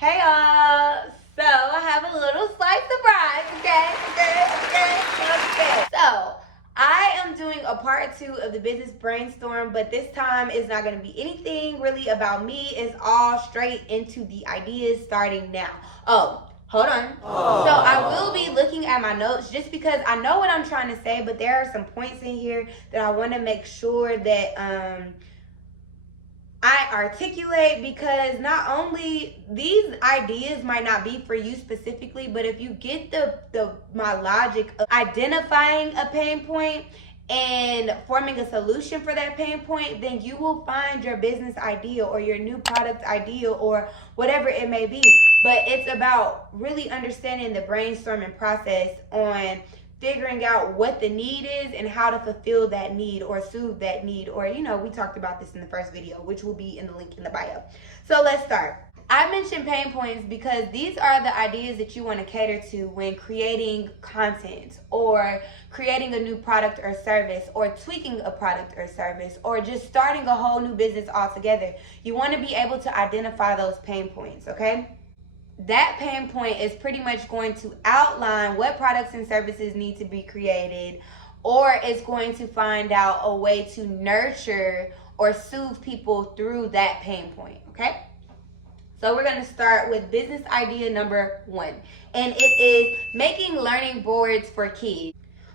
Hey y'all, so I have a little slight surprise, okay. So I am doing a part 2 of the business brainstorm, but this time it's not going to be anything really about me. It's all straight into the ideas starting now. Oh, hold on. Aww. So I will be looking at my notes just because I know what I'm trying to say, but there are some points in here that I want to make sure that I articulate, because not only these ideas might not be for you specifically, but if you get my logic of identifying a pain point and forming a solution for that pain point, then you will find your business idea or your new product idea or whatever it may be. But it's about really understanding the brainstorming process on figuring out what the need is and how to fulfill that need or soothe that need, or we talked about this in the first video, which will be in the link in the bio. So let's start. I mentioned pain points because these are the ideas that you want to cater to when creating content or creating a new product or service or tweaking a product or service or just starting a whole new business altogether. You want to be able to identify those pain points, okay? That pain point is pretty much going to outline what products and services need to be created, or it's going to find out a way to nurture or soothe people through that pain point, okay? So we're going to start with business idea number 1, and it is making learning boards for kids.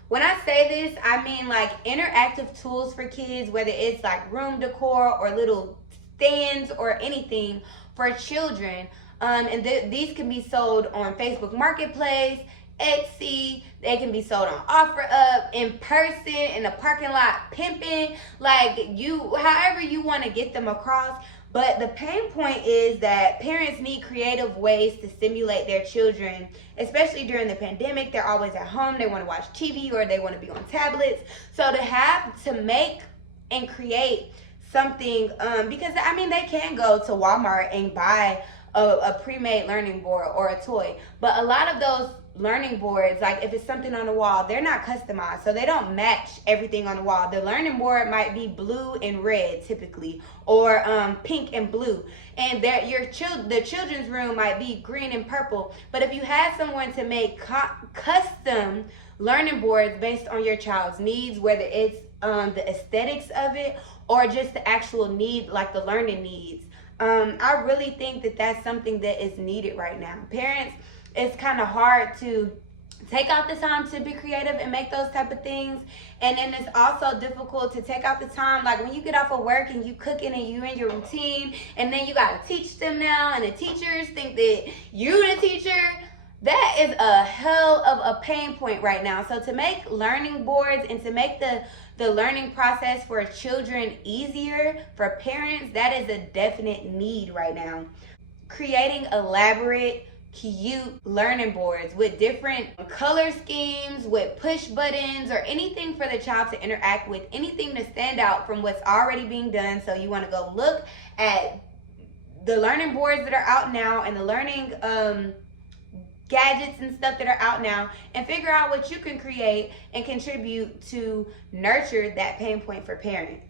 When I say this, I mean like interactive tools for kids, whether it's like room decor or little stands or anything for children. These can be sold on Facebook Marketplace, Etsy. They can be sold on OfferUp, in person, in the parking lot, pimping, however you want to get them across. But the pain point is that parents need creative ways to stimulate their children, especially during the pandemic. They're always at home. They want to watch TV or they want to be on tablets. So to make and create something, because they can go to Walmart and buy a pre-made learning board or a toy, but a lot of those learning boards, like if it's something on the wall, they're not customized, so they don't match everything on the wall. The learning board might be blue and red typically, or pink and blue, and the children's room might be green and purple. But if you had someone to make custom learning boards based on your child's needs, whether it's the aesthetics of it or just the actual need, like the learning needs, I really think that that's something that is needed right now. Parents, it's kind of hard to take out the time to be creative and make those type of things. And then it's also difficult to take out the time, like when you get off of work and you cooking and you in your routine, and then you got to teach them now, and the teachers think that you the teacher. That is a hell of a pain point right now. So to make learning boards and to make the learning process for children easier for parents, that is a definite need right now. Creating elaborate, cute learning boards with different color schemes, with push buttons, or anything for the child to interact with, anything to stand out from what's already being done. So you want to go look at the learning boards that are out now and the learning gadgets and stuff that are out now, and figure out what you can create and contribute to nurture that pain point for parents.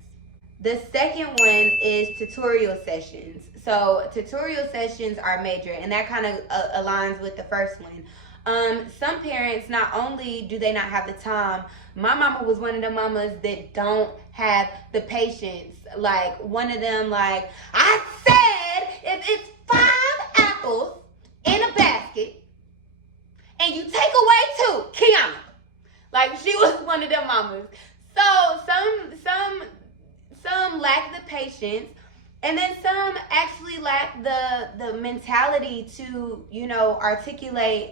The second one is tutorial sessions. So tutorial sessions are major, and that kind of aligns with the first one. Some parents, not only do they not have the time, my mama was one of the mamas that don't have the patience. Like one of them, like, I said, if it's 5 apples in a basket, and you take away 2, Kiana. Like, she was one of them mamas. So some lack the patience, and then some actually lack the mentality to, articulate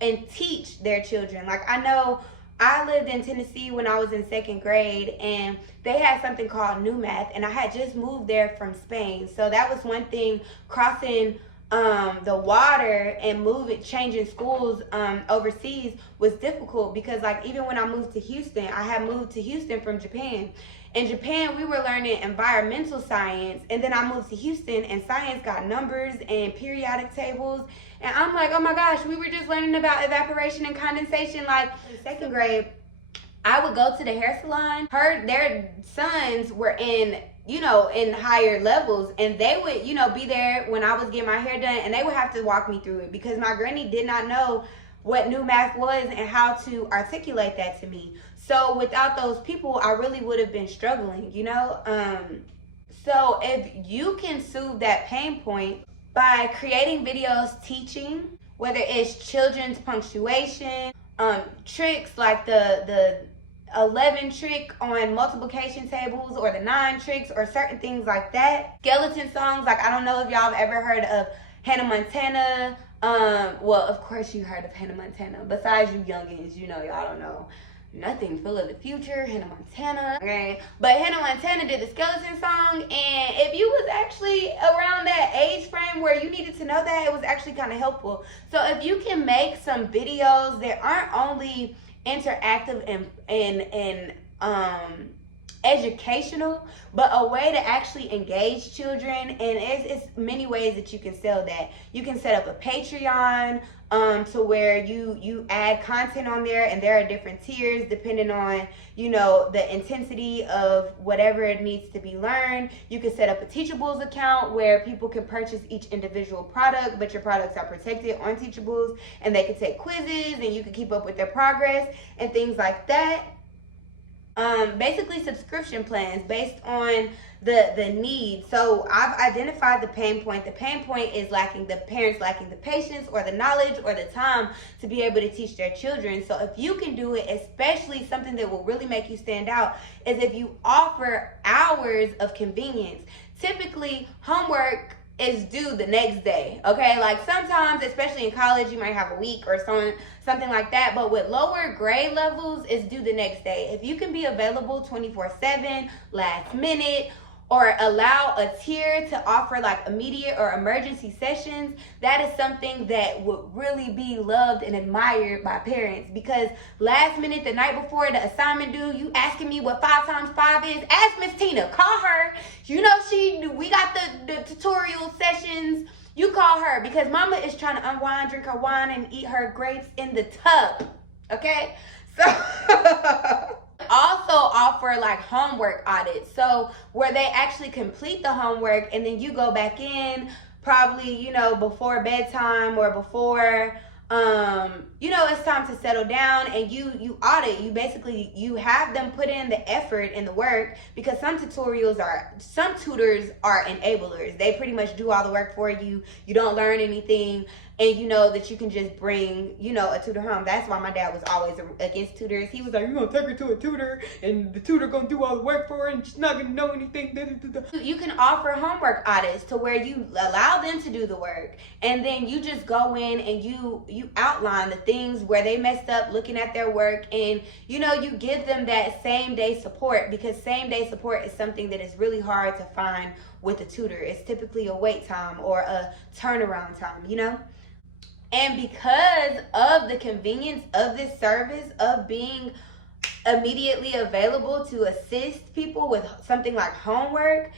and teach their children. Like, I know I lived in Tennessee when I was in 2nd grade, and they had something called New Math, and I had just moved there from Spain. So that was one thing, crossing the water and changing schools overseas was difficult, because like even when I moved to Houston, I had moved to Houston from Japan. In Japan, we were learning environmental science, and then I moved to Houston and science got numbers and periodic tables, and I'm like, oh my gosh, we were just learning about evaporation and condensation. Like in 2nd grade, I would go to the hair salon. Their sons were in in higher levels, and they would, be there when I was getting my hair done, and they would have to walk me through it because my granny did not know what new math was and how to articulate that to me. So without those people, I really would have been struggling, So if you can soothe that pain point by creating videos teaching, whether it's children's punctuation, tricks like the 11 trick on multiplication tables, or the 9 tricks, or certain things like that. Skeleton songs, like I don't know if y'all have ever heard of Hannah Montana. Well, of course you heard of Hannah Montana. Besides you youngins, y'all don't know nothing. Phil of the Future, Hannah Montana, okay? But Hannah Montana did the skeleton song, and if you was actually around that age frame where you needed to know that, it was actually kind of helpful. So if you can make some videos that aren't only interactive and educational, but a way to actually engage children, and it's many ways that you can sell that. You can set up a Patreon to where you add content on there, and there are different tiers depending on the intensity of whatever it needs to be learned. You can set up a Teachables account where people can purchase each individual product, but your products are protected on Teachables, and they can take quizzes, and you can keep up with their progress and things like that. Basically subscription plans based on the need. So I've identified the pain point. The pain point is the parents lacking the patience or the knowledge or the time to be able to teach their children. So if you can do it, especially something that will really make you stand out, is if you offer hours of convenience. Typically, homework is due the next day, okay? Like sometimes, especially in college, you might have a week or something like that, but with lower grade levels, it's due the next day. If you can be available 24/7, last minute, or allow a tier to offer like immediate or emergency sessions, that is something that would really be loved and admired by parents. Because last minute, the night before the assignment due, you asking me what 5 times 5 is? Ask Miss Tina, call her. We got the tutorial sessions. You call her, because mama is trying to unwind, drink her wine, and eat her grapes in the tub, okay? So also offer like homework audits, so where they actually complete the homework, and then you go back in probably before bedtime, or before it's time to settle down, and you audit. You have them put in the effort and the work, because some tutors are enablers. They pretty much do all the work for you. You don't learn anything, and that you can just bring a tutor home. That's why my dad was always against tutors. He was like, you're gonna take her to a tutor, and the tutor gonna do all the work for her, and she's not gonna know anything. You can offer homework audits to where you allow them to do the work, and then you just go in and you outline the things where they messed up looking at their work, and you give them that same day support, because same day support is something that is really hard to find with a tutor. It's typically a wait time or a turnaround time, And because of the convenience of this service, of being immediately available to assist people with something like homework,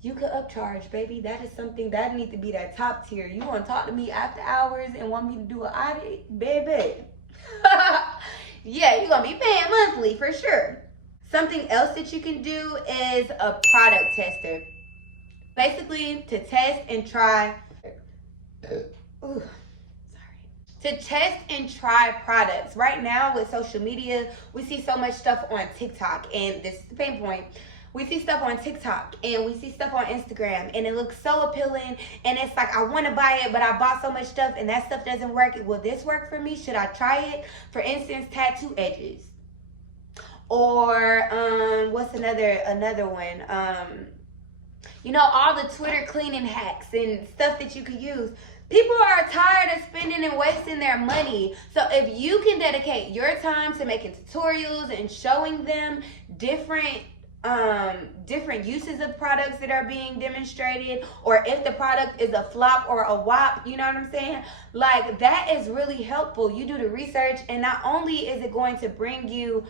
you could upcharge, baby. That is something that needs to be that top tier. You want to talk to me after hours and want me to do an audit? Baby. Yeah, you're going to be paying monthly for sure. Something else that you can do is a product tester. Basically, to test and try... to test and try products. Right now with social media, we see so much stuff on TikTok, and this is the pain point. We see stuff on TikTok and we see stuff on Instagram, and it looks so appealing, and it's like, I want to buy it, but I bought so much stuff and that stuff doesn't work. Will this work for me? Should I try it? For instance, tattoo edges. Or what's another one? All the Twitter cleaning hacks and stuff that you could use. People are tired of spending and wasting their money. So if you can dedicate your time to making tutorials and showing them different uses of products that are being demonstrated, or if the product is a flop or a wop, you know what I'm saying? Like, that is really helpful. You do the research, and not only is it going to bring you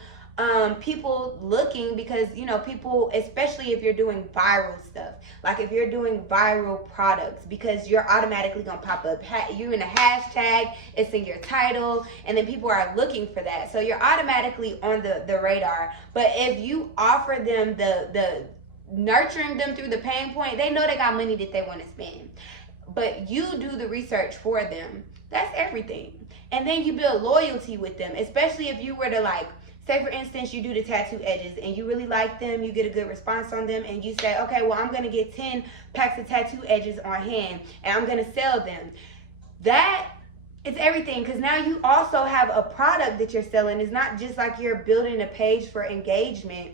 people looking, because people, especially if you're doing viral stuff, like if you're doing viral products, because you're automatically gonna pop up, you're in a hashtag, it's in your title, and then people are looking for that, so you're automatically on the radar. But if you offer them nurturing them through the pain point, they know they got money that they want to spend. But you do the research for them. That's everything. And then you build loyalty with them, especially if you were to, like, say for instance, you do the tattoo edges and you really like them, you get a good response on them, and you say, okay, well, I'm going to get 10 packs of tattoo edges on hand and I'm going to sell them. That is everything, because now you also have a product that you're selling. It's not just like you're building a page for engagement.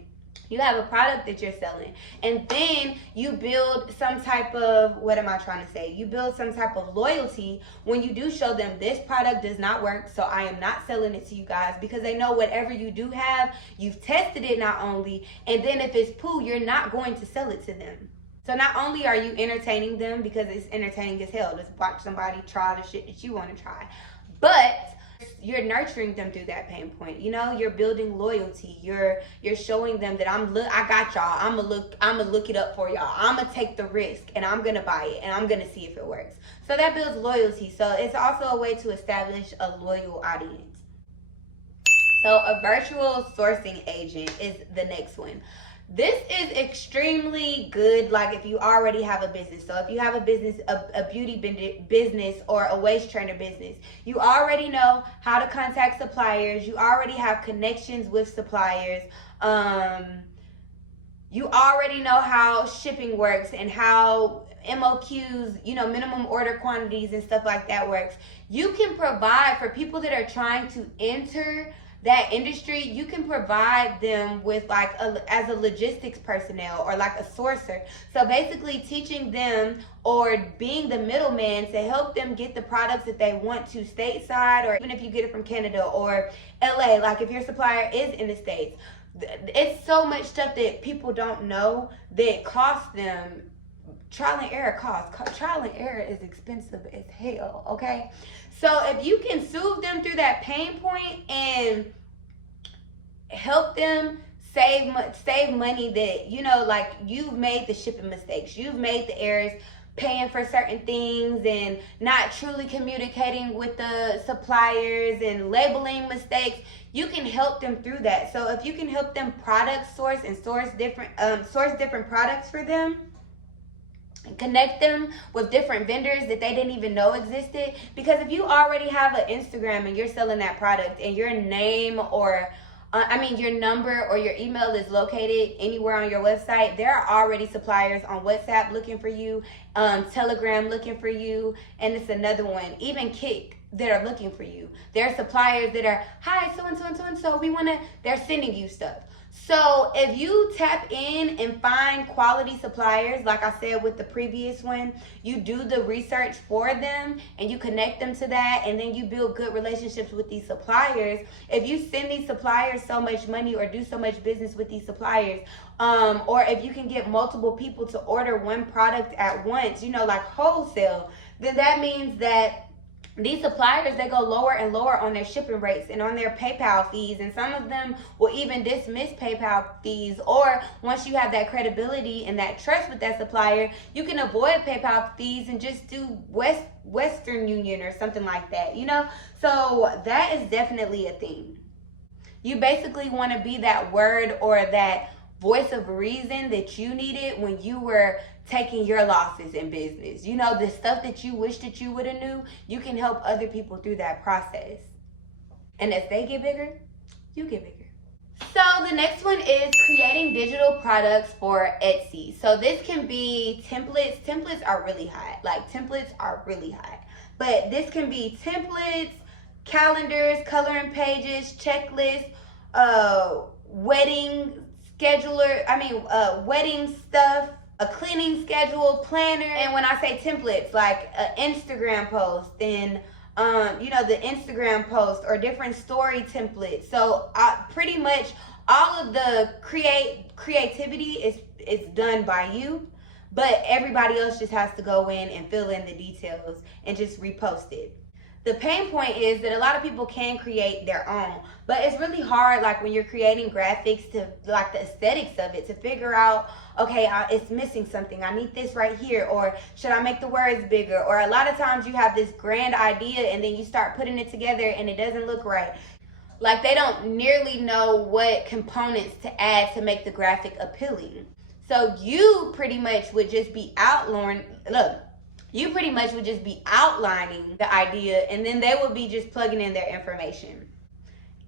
You have a product that you're selling. And then you build some type of, what am I trying to say? You build some type of loyalty when you do show them this product does not work, so I am not selling it to you guys, because they know whatever you do have, you've tested it not only, and then if it's poo, you're not going to sell it to them. So not only are you entertaining them, because it's entertaining as hell to watch somebody try the shit that you want to try, but you're nurturing them through that pain point. You know, you're building loyalty. You're showing them that I got y'all. I'ma look it up for y'all. I'ma take the risk and I'm gonna buy it and I'm gonna see if it works. So that builds loyalty. So it's also a way to establish a loyal audience. So a virtual sourcing agent is the next one. This is extremely good, like if you already have a business. So if you have a business, a beauty business or a waist trainer business, you already know how to contact suppliers. You already have connections with suppliers. You already know how shipping works and how MOQs, you know, minimum order quantities and stuff like that works. You can provide for people that are trying to enter that industry. You can provide them with like as a logistics personnel or like a sourcer. So basically teaching them or being the middleman to help them get the products that they want to stateside, or even if you get it from Canada or LA, like if your supplier is in the States. It's so much stuff that people don't know that costs them. Trial and error costs. Trial and error is expensive as hell, okay? So if you can soothe them through that pain point and help them save money, that, you know, like you've made the shipping mistakes, you've made the errors, paying for certain things and not truly communicating with the suppliers and labeling mistakes, you can help them through that. So if you can help them product source and source different products for them, and connect them with different vendors that they didn't even know existed. Because if you already have an Instagram and you're selling that product and your name or your number or your email is located anywhere on your website, there are already suppliers on WhatsApp looking for you, Telegram looking for you, and it's another one, even Kik, that are looking for you. There are suppliers that are, hi, so and so and so and so, they're sending you stuff. So if you tap in and find quality suppliers, like I said with the previous one, you do the research for them and you connect them to that, and then you build good relationships with these suppliers. If you send these suppliers so much money or do so much business with these suppliers, or if you can get multiple people to order one product at once, you know, like wholesale, then that means that these suppliers, they go lower and lower on their shipping rates and on their PayPal fees, and some of them will even dismiss PayPal fees. Or once you have that credibility and that trust with that supplier, you can avoid PayPal fees and just do Western Union or something like that, you know? So that is definitely a thing. You basically want to be that word or that voice of reason that you needed when you were taking your losses in business. You know, the stuff that you wish that you would have knew, you can help other people through that process. And as they get bigger, you get bigger. So the next one is creating digital products for Etsy. So this can be templates. Templates are really hot. Like, templates are really hot. But this can be templates, calendars, coloring pages, checklists, wedding stuff, a cleaning schedule, planner. And when I say templates, like an Instagram post and the Instagram post or different story templates. So pretty much all of the creativity is done by you, but everybody else just has to go in and fill in the details and just repost it. The pain point is that a lot of people can create their own, but it's really hard, like when you're creating graphics, to like the aesthetics of it, to figure out, okay, it's missing something. I need this right here, or should I make the words bigger? Or a lot of times you have this grand idea and then you start putting it together and it doesn't look right. Like they don't nearly know what components to add to make the graphic appealing. So you pretty much would just be outlining the idea, and then they would be just plugging in their information.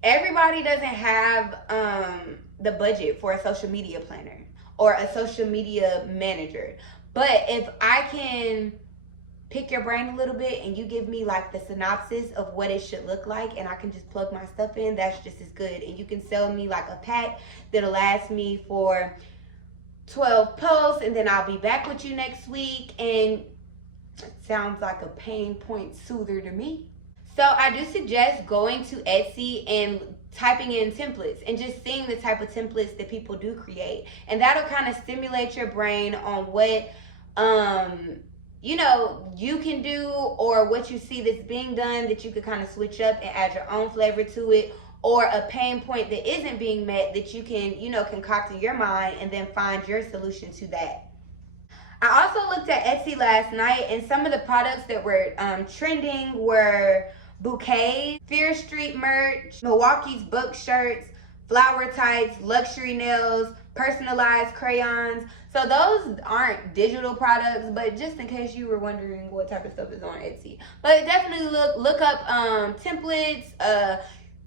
Everybody doesn't have the budget for a social media planner or a social media manager. But if I can pick your brain a little bit and you give me like the synopsis of what it should look like, and I can just plug my stuff in, that's just as good. And you can sell me like a pack that'll last me for 12 posts, and then I'll be back with you next week. And it sounds like a pain point soother to me. So I do suggest going to Etsy and typing in templates and just seeing the type of templates that people do create. And that'll kind of stimulate your brain on what you can do, or what you see that's being done that you could kind of switch up and add your own flavor to it, or a pain point that isn't being met that you can, concoct in your mind and then find your solution to that. I also looked at Etsy last night, and some of the products that were trending were bouquets, Fear Street merch, Milwaukee's book shirts, flower types, luxury nails, personalized crayons. So those aren't digital products, but just in case you were wondering what type of stuff is on Etsy. But definitely look up templates,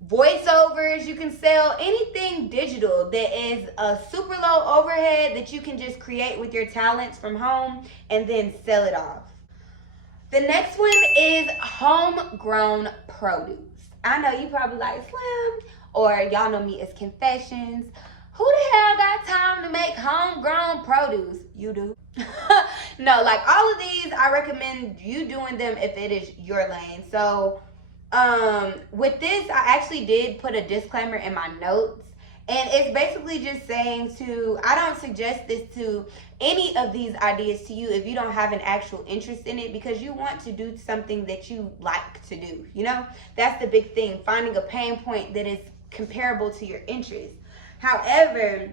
voiceovers. You can sell anything digital that is a super low overhead that you can just create with your talents from home and then sell it off. The next one is homegrown produce. I know you probably like, Slim, or y'all know me as Confessions. Who the hell got time to make homegrown produce? You do. No, like all of these, I recommend you doing them if it is your lane. So with this, I actually did put a disclaimer in my notes. And it's basically just saying I don't suggest this to any of these ideas to you if you don't have an actual interest in it, because you want to do something that you like to do, That's the big thing, finding a pain point that is comparable to your interest. However,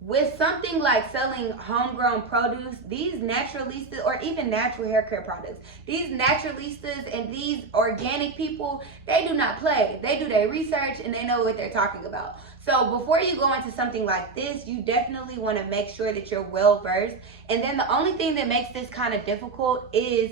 with something like selling homegrown produce, these naturalistas, or even natural hair care products, these naturalistas and these organic people, they do not play. They do their research and they know what they're talking about. So before you go into something like this, you definitely want to make sure that you're well versed. And then the only thing that makes this kind of difficult is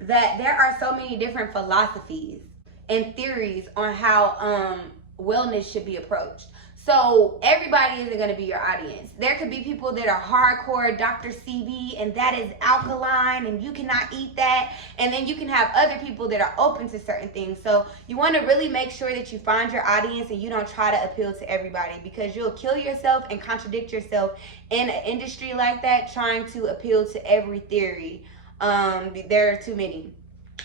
that there are so many different philosophies and theories on how wellness should be approached. So everybody isn't going to be your audience. There could be people that are hardcore Dr. CB, and that is alkaline and you cannot eat that. And then you can have other people that are open to certain things. So you want to really make sure that you find your audience and you don't try to appeal to everybody, because you'll kill yourself and contradict yourself in an industry like that trying to appeal to every theory. There are too many.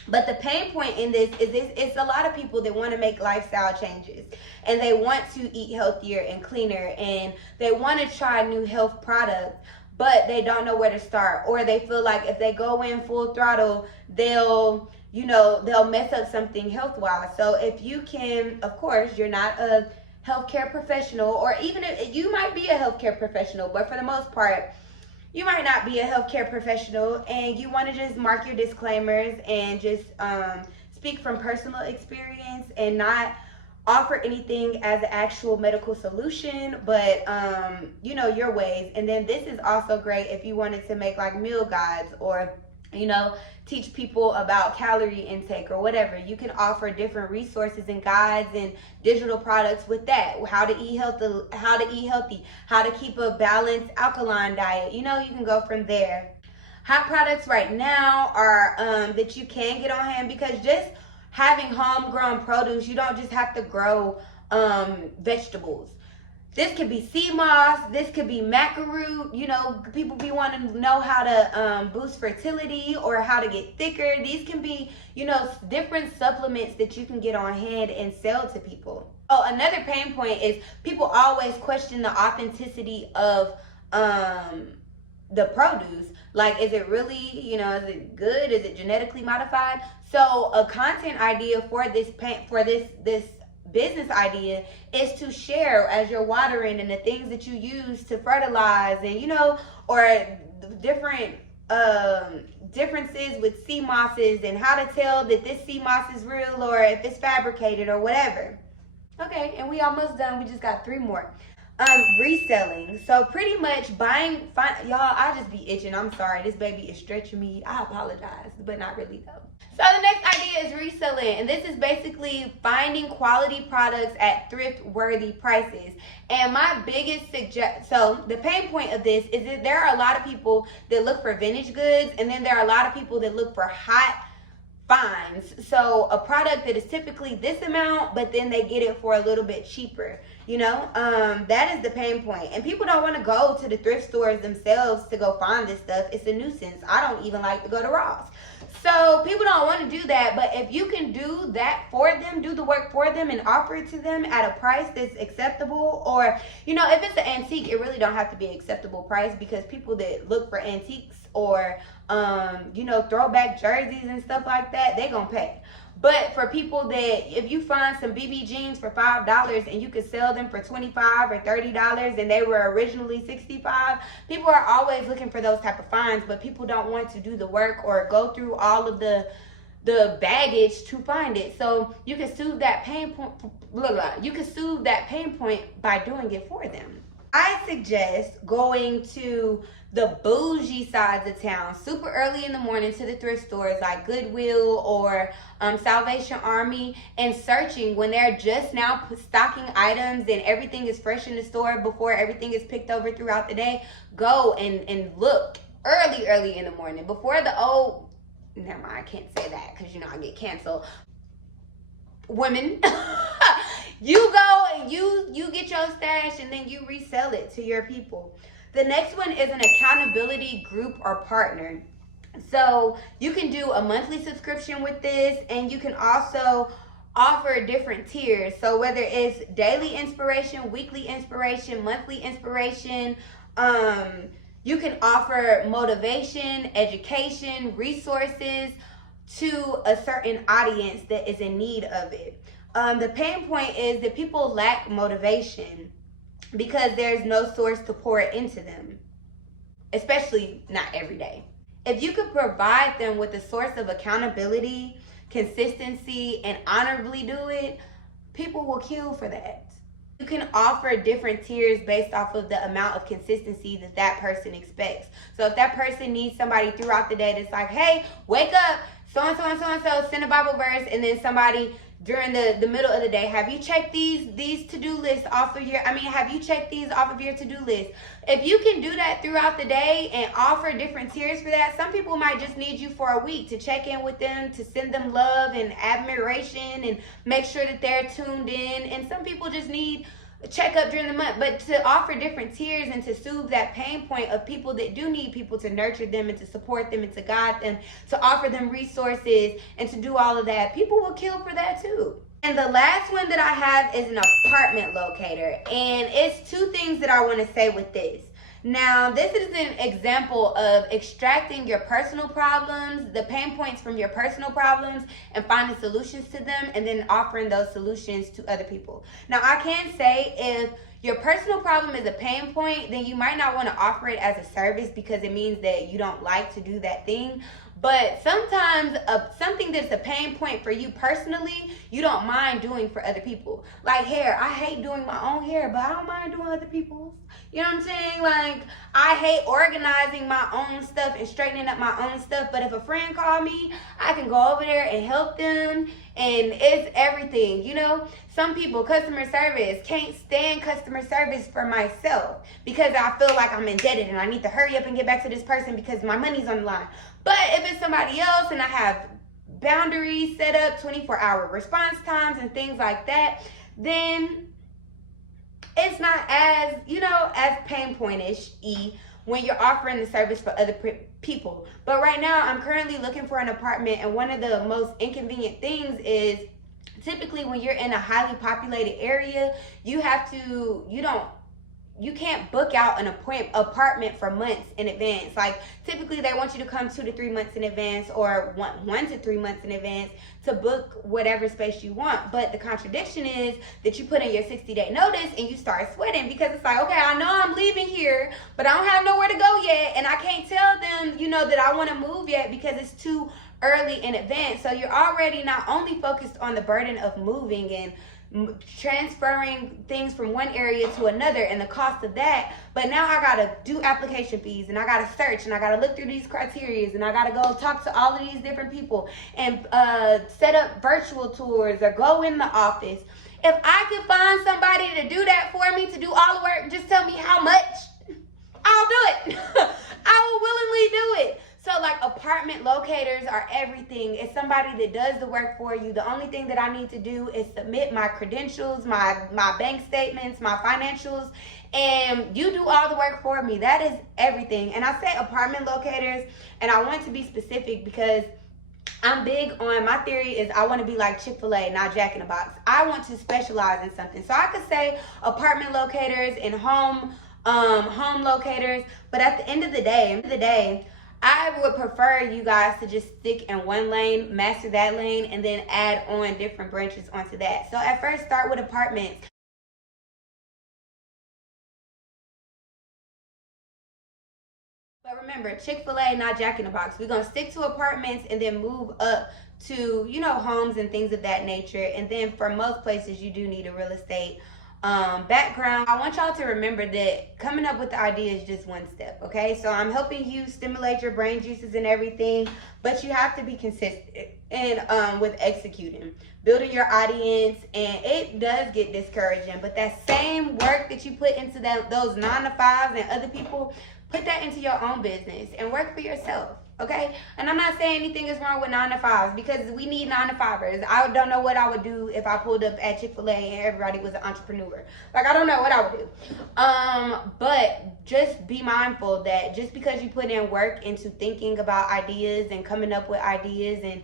But the pain point in this is it's a lot of people that want to make lifestyle changes, and they want to eat healthier and cleaner, and they want to try new health products, but they don't know where to start, or they feel like if they go in full throttle, they'll mess up something health-wise. So if you can, of course, you're not a healthcare professional, or even if you might be a healthcare professional, but for the most part, you might not be a healthcare professional, and you want to just mark your disclaimers and just speak from personal experience and not offer anything as an actual medical solution, but your ways. And then this is also great if you wanted to make like meal guides, or teach people about calorie intake or whatever. You can offer different resources and guides and digital products with that. How to eat healthy, how to keep a balanced alkaline diet. You can go from there. Hot products right now are that you can get on hand, because just having homegrown produce, you don't just have to grow vegetables. This could be sea moss, this could be macaroon. People be wanting to know how to boost fertility or how to get thicker. These can be, different supplements that you can get on hand and sell to people. Oh, another pain point is people always question the authenticity of the produce. Like, is it really, is it good? Is it genetically modified? So a content idea for this business idea is to share as you're watering, and the things that you use to fertilize, and or different differences with sea mosses, and how to tell that this sea moss is real or if it's fabricated or whatever. Okay, and we almost done. We just got 3 more. Reselling. So pretty much y'all, I just be itching. I'm sorry. This baby is stretching me. I apologize, but not really though. So the next idea is reselling, and this is basically finding quality products at thrift-worthy prices. And my biggest so the pain point of this is that there are a lot of people that look for vintage goods, and then there are a lot of people that look for hot finds. So a product that is typically this amount, but then they get it for a little bit cheaper. That is the pain point. And people don't want to go to the thrift stores themselves to go find this stuff. It's a nuisance. I don't even like to go to Ross. So people don't want to do that. But if you can do that for them, do the work for them and offer it to them at a price that's acceptable, or, if it's an antique, it really don't have to be an acceptable price, because people that look for antiques or, throwback jerseys and stuff like that, they gonna pay. But for people that, if you find some BB jeans for $5 and you could sell them for $25 or $30 and they were originally $65, people are always looking for those type of finds, but people don't want to do the work or go through all of the baggage to find it. So you can soothe that pain point. You can soothe that pain point by doing it for them. I suggest going to the bougie sides of town super early in the morning to the thrift stores like Goodwill or Salvation Army, and searching when they're just now stocking items and everything is fresh in the store before everything is picked over throughout the day. Go and look early in the morning before the old, never mind, I can't say that because I get canceled. Women, you go and you get your stash and then you resell it to your people. The next one is an accountability group or partner. So you can do a monthly subscription with this, and you can also offer different tiers. So whether it's daily inspiration, weekly inspiration, monthly inspiration, you can offer motivation, education, resources to a certain audience that is in need of it. The pain point is that people lack motivation because there's no source to pour it into them, especially not every day. If you could provide them with a source of accountability, consistency, and honorably do it, people will kill for that. You can offer different tiers based off of the amount of consistency that person expects. So if that person needs somebody throughout the day that's like, hey, wake up, so-and-so and so-and-so, send a Bible verse, and then somebody during the middle of the day, have you checked these to-do lists have you checked these off of your to-do list? If you can do that throughout the day and offer different tiers for that, some people might just need you for a week to check in with them, to send them love and admiration and make sure that they're tuned in. And some people just need a checkup during the month. But to offer different tiers and to soothe that pain point of people that do need people to nurture them and to support them and to guide them, to offer them resources and to do all of that, people will kill for that too. And the last one that I have is an apartment locator. And it's two things that I want to say with this. Now, this is an example of extracting your personal problems, the pain points from your personal problems, and finding solutions to them, and then offering those solutions to other people. Now, I can say if your personal problem is a pain point, then you might not want to offer it as a service because it means that you don't like to do that thing. But sometimes something that's a pain point for you personally, you don't mind doing for other people. Like hair. I hate doing my own hair, but I don't mind doing other people's. You know what I'm saying? Like, I hate organizing my own stuff and straightening up my own stuff. But if a friend called me, I can go over there and help them. And it's everything, Some people, customer service, can't stand customer service for myself because I feel like I'm indebted and I need to hurry up and get back to this person because my money's on the line. But if it's somebody else and I have boundaries set up, 24-hour response times and things like that, then it's not as, as pain point-ish-y when you're offering the service for other people. But right now, I'm currently looking for an apartment, and one of the most inconvenient things is typically when you're in a highly populated area, you can't book out an apartment for months in advance. Like, typically they want you to come 2 to 3 months in advance, or 1 to 3 months in advance to book whatever space you want. But the contradiction is that you put in your 60-day notice and you start sweating because it's like, okay, I know I'm leaving here, but I don't have nowhere to go yet, and I can't tell them, that I want to move yet because it's too early in advance. So you're already not only focused on the burden of moving and transferring things from one area to another and the cost of that. But now I gotta do application fees, and I gotta search, and I gotta look through these criteria, and I gotta go talk to all of these different people and set up virtual tours or go in the office. If I could find somebody to do that for me, to do all the work, just tell me how much, I'll do it. I will willingly do it. So like apartment locators are everything. It's somebody that does the work for you. The only thing that I need to do is submit my credentials, my bank statements, my financials, and you do all the work for me. That is everything. And I say apartment locators, and I want to be specific because I'm big on, my theory is I want to be like Chick-fil-A, not Jack in the Box. I want to specialize in something. So I could say apartment locators and home locators, but at the end of the day, I would prefer you guys to just stick in one lane, master that lane, and then add on different branches onto that. So at first, start with apartments. But remember, Chick-fil-A, not Jack in the Box. We're going to stick to apartments and then move up to, homes and things of that nature. And then for most places, you do need a real estate background. I want y'all to remember that coming up with the idea is just one step, okay? So I'm helping you stimulate your brain juices and everything, but you have to be consistent and with executing, building your audience, and it does get discouraging, but that same work that you put into those 9 to 5s and other people, put that into your own business and work for yourself. Okay, and I'm not saying anything is wrong with 9 to 5s, because we need 9 to 5ers. I don't know what I would do if I pulled up at Chick-fil-A and everybody was an entrepreneur. Like, I don't know what I would do. But just be mindful that just because you put in work into thinking about ideas and coming up with ideas and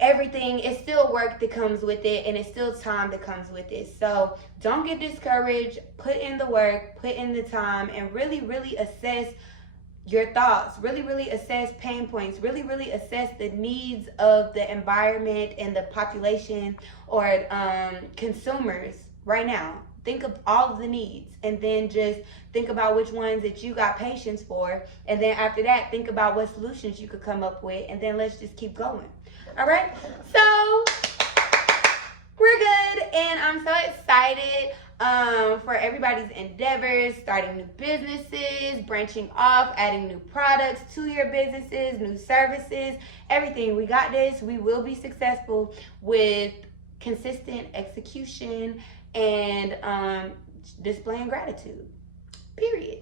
everything, it's still work that comes with it, and it's still time that comes with it. So don't get discouraged. Put in the work, put in the time, and really, really assess your thoughts, really assess pain points, really assess the needs of the environment and the population or consumers right now. Think of all of the needs, and then just think about which ones that you got patience for, and then after that, think about what solutions you could come up with, and then let's just keep going. All right, so we're good, and I'm so excited for everybody's endeavors, starting new businesses, branching off, adding new products to your businesses, new services, everything. We got this. We will be successful with consistent execution and displaying gratitude, period.